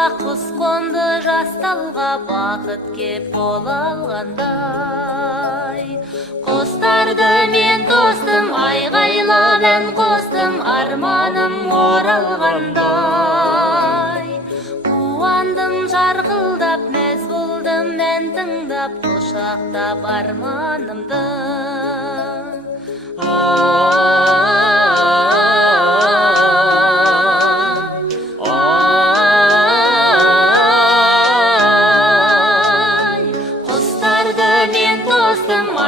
құс қонды жасталға, бақыт кеп қол алғандай. Құстарды мен тостым, айғайлап ән қостым, арманым оралғандай. Қуандым жарқылдап, мәз болдым ән тыңдап, құшақтап арманымды.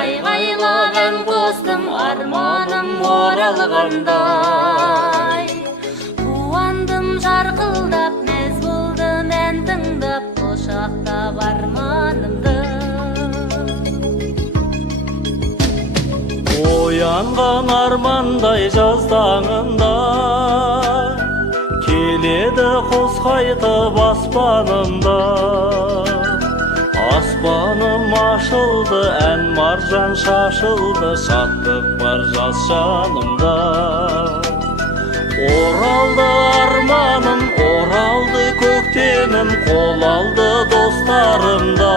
Айғайлап ән қостым, арманым оралғандай. Қуандым жарқылдап, мәз болдым ән тыңдап, құшақтап арманымды. Оянған армандай жаз таңында, келеді құс қайтып аспанымда. Аспаным ашылды, ән маржан шашылды, шаттық бар жас жанымда. Оралды арманым, оралды көктемім, қол алды достарымда.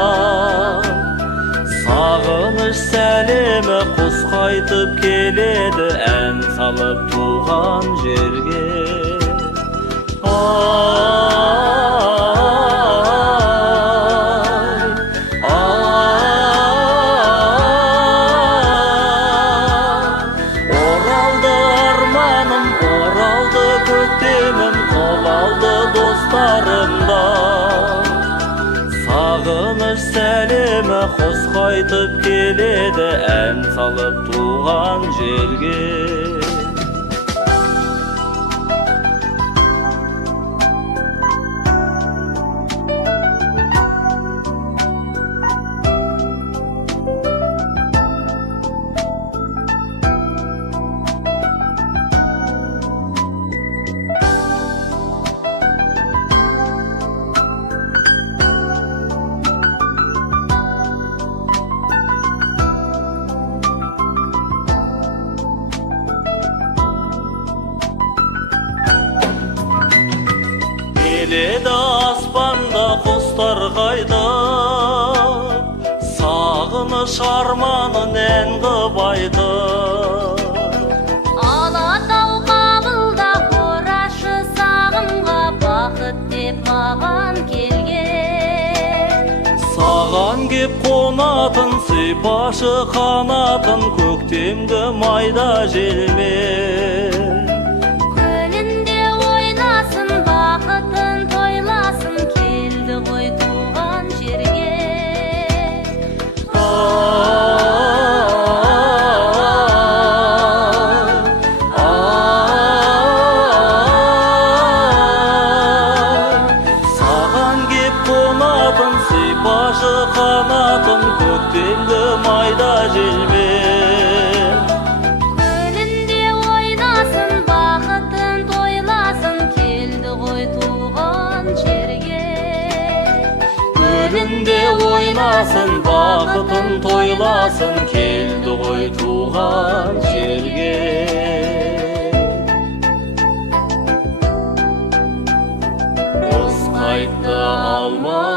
Сағыныш сәлемі құс қайтып келеді, ән салып туған жерге. Сағыныш сәлемі құс қайтып келеді, ән салып туған жерге. Келеді аспанда құстар қайда, сағыныш арманын ән қып айтып. Алатау қабылда қорашы сағымға, бақыт деп маған келген. Саған кеп қонатын, сипашы қанатын, көктемгі майда желмен. Сипашы қанатын, көктемгі майда желмен. Көлінде ойнасын, бақытын тойласын, келді ғой туған жерге. Көлінде ойнасын, бақытын тойласын, келді ғой туған жерге. Құс қайтты алма